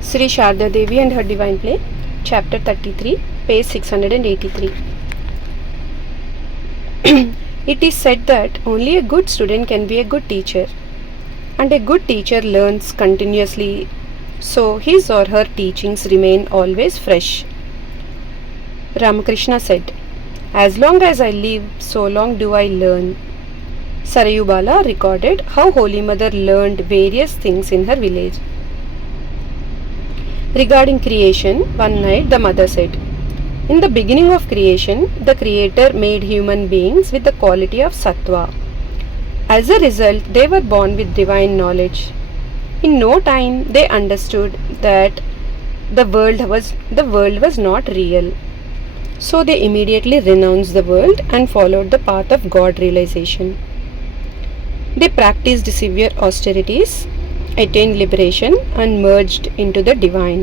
Sri Sharda Devi and Her Divine Play, Chapter 33, page 683. It is said that only a good student can be a good teacher, and a good teacher learns continuously, so his or her teachings remain always fresh. Ramakrishna said, "As long as I live, so long do I learn." Sarayubala recorded how Holy Mother learned various things in her village. Regarding creation, one night the mother said, "In the beginning of creation, the Creator made human beings with the quality of sattva. As a result, they were born with divine knowledge. In no time, they understood that the world was not real. So they immediately renounced the world and followed the path of God realization. They practiced severe austerities, attained liberation, and merged into the divine.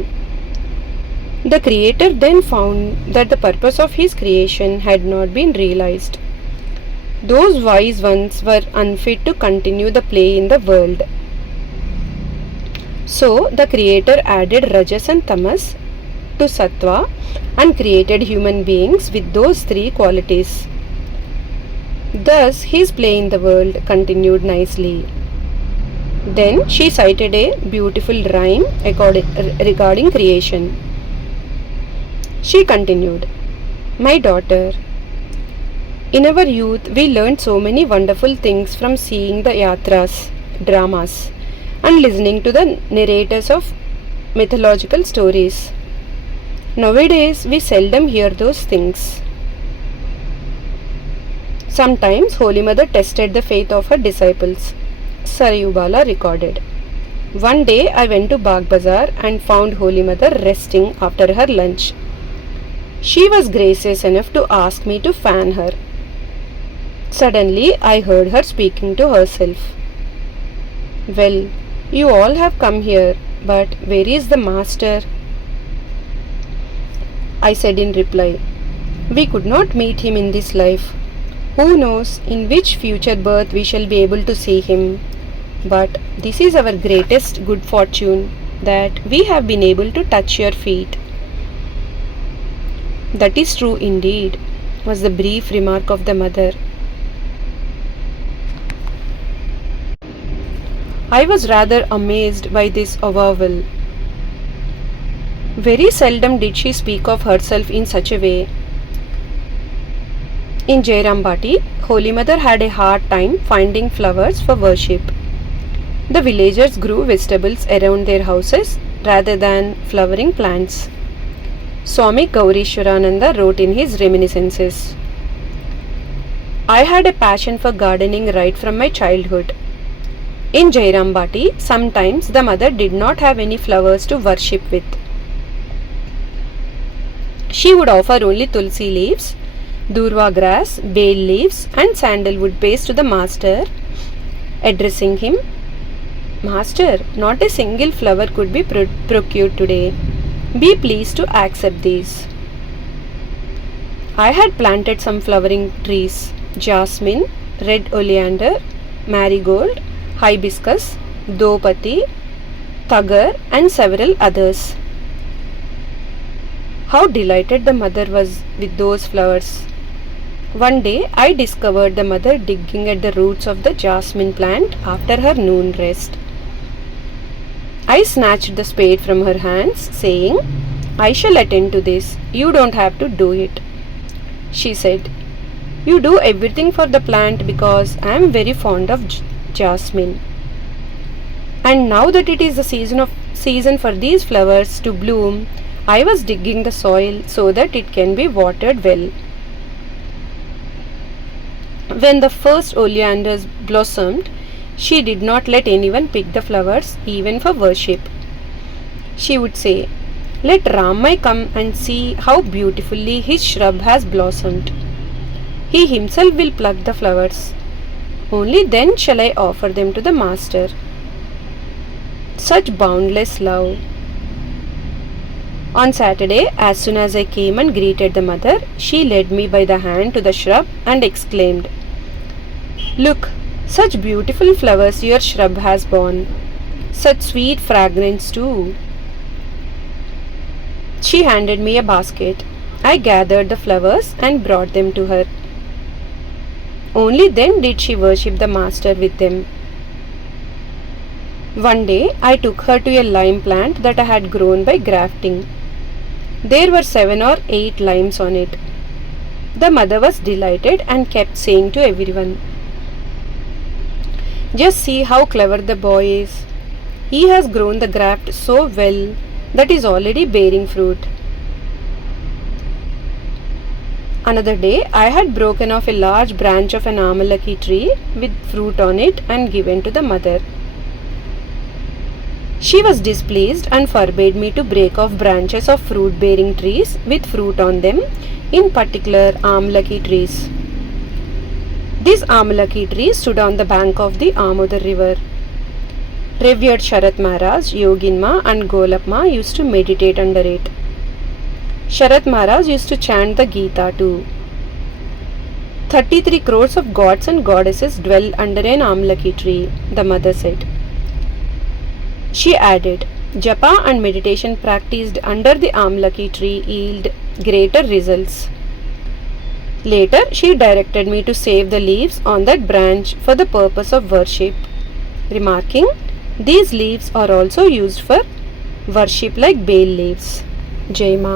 The Creator then found that the purpose of his creation had not been realized. Those wise ones were unfit to continue the play in the world. So the Creator added Rajas and Tamas to Sattva and created human beings with those three qualities. Thus his play in the world continued nicely." Then she cited a beautiful rhyme regarding creation. She continued, "My daughter, in our youth we learned so many wonderful things from seeing the yatras, dramas, and listening to the narrators of mythological stories. Nowadays we seldom hear those things. Sometimes Holy Mother tested the faith of her disciples." Sarayubala recorded, "One day I went to Bagh Bazaar and found Holy Mother resting after her lunch. She was gracious enough to ask me to fan her. Suddenly I heard her speaking to herself. 'Well, you all have come here, but where is the Master?' I said in reply, 'We could not meet him in this life. Who knows in which future birth we shall be able to see him. But this is our greatest good fortune, that we have been able to touch your feet.'" "That is true indeed," was the brief remark of the mother. I was rather amazed by this avowal. Very seldom did she speak of herself in such a way. In Jairambati, Holy Mother had a hard time finding flowers for worship. The villagers grew vegetables around their houses rather than flowering plants. Swami Gaurishwarananda wrote in his reminiscences, "I had a passion for gardening right from my childhood. In Jairambati, sometimes the mother did not have any flowers to worship with. She would offer only tulsi leaves, durva grass, bay leaves, and sandalwood paste to the master, addressing him, 'Master, not a single flower could be procured today. Be pleased to accept these.' I had planted some flowering trees: jasmine, red oleander, marigold, hibiscus, dopati, tagar, and several others. How delighted the mother was with those flowers. One day I discovered the mother digging at the roots of the jasmine plant after her noon rest. I snatched the spade from her hands, saying, 'I shall attend to this. You don't have to do it.' She said, 'You do everything for the plant because I am very fond of jasmine. And now that it is the season for these flowers to bloom, I was digging the soil so that it can be watered well.' When the first oleanders blossomed, she did not let anyone pick the flowers even for worship. She would say, 'Let Ramai come and see how beautifully his shrub has blossomed. He himself will pluck the flowers. Only then shall I offer them to the Master.' Such boundless love. On Saturday, as soon as I came and greeted the mother, she led me by the hand to the shrub and exclaimed, 'Look, such beautiful flowers your shrub has borne. Such sweet fragrance too. She handed me a basket. I gathered the flowers and brought them to her. Only then did she worship the master with them. One day I took her to a lime plant that I had grown by grafting. There were 7 or 8 limes on it. The mother was delighted and kept saying to everyone, "Just see how clever the boy is. He has grown the graft so well that is already bearing fruit." Another day, I had broken off a large branch of an amalaki tree with fruit on it and given to the mother. She was displeased and forbade me to break off branches of fruit-bearing trees with fruit on them, in particular amalaki trees. This amalaki tree stood on the bank of the Amodar river. Revered Sharat Maharaj, Yoginma and Golapma used to meditate under it. Sharat Maharaj used to chant the Gita too. 33 crores of gods and goddesses dwell under an amalaki tree, the mother said. She added, Japa and meditation practiced under the amalaki tree yield greater results. Later, she directed me to save the leaves on that branch for the purpose of worship, remarking, "These leaves are also used for worship like bay leaves." Jai Ma.